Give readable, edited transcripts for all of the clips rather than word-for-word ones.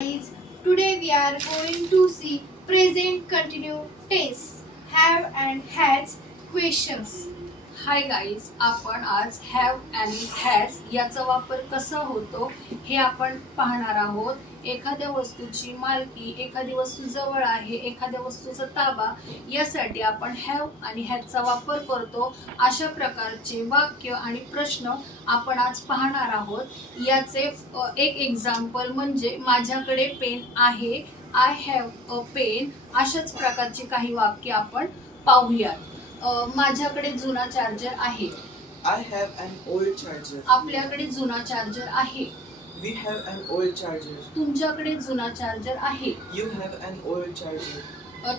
Guys, today we are going to see present continuous tense, have and has questions. Hi guys, आपण आज have आणि has याचा वापर कसा होतो हे आपण पाहणार आहोत. एखाद्या वस्तूची मालकी, एखादी वस्तू जवळ आहे, एखाद्या वस्तूचा ताबा यासाठी आपण हॅव आणि हॅजचा वापर करतो. अशा प्रकारचे वाक्य आणि प्रश्न आपण आज पाहणार आहोत. याचे एक एक्झाम्पल म्हणजे माझ्याकडे पेन आहे, आय हॅव अ पेन. अशाच प्रकारची काही वाक्य आपण पाहूयात. माझ्याकडे जुना चार्जर आहे. I have an old charger. आपल्याकडे जुना चार्जर आहे. We have an old charger. तुमच्याकडे जुना चार्जर आहे. You have an old charger.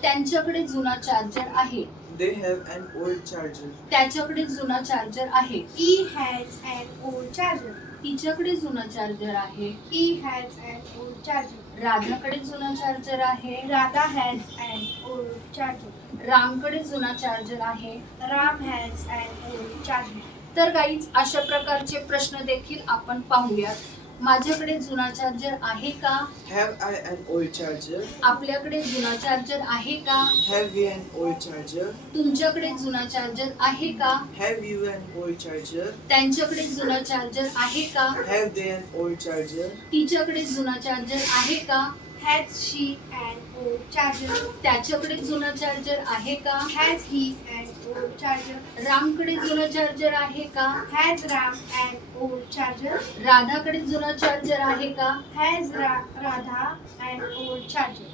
त्यांच्याकडे जुना चार्जर आहे. They have an old charger. त्याच्याकडे जुना चार्जर आहे. He has an old charger. तिच्याकडे जुना चार्जर आहे. He has an old charger. राधाकडे जुना चार्जर आहे. Radha has an old charger. रामकडे जुना चार्जर आहे. Ram has an old charger. तर गाईज, अशा प्रकारचे प्रश्न देखील आपण पाहूयात. माझ्याकडे जुना चार्जर आहे का? Have I an old charger? आपल्याकडे जुना चार्जर आहे का? Have we an old charger? तुमच्याकडे जुना चार्जर आहे का? Have you an old charger? त्यांच्याकडे जुना चार्जर आहे का? Have they an old charger? तिच्याकडे जुना चार्जर आहे का? Has she an old charger? त्याच्याकडे जुना चार्जर आहे का? Has he an old charger? रामकडे जुना चार्जर आहे का? Has Ram an old charger? राधाकडे जुना चार्जर आहे का? Has Radha an old charger?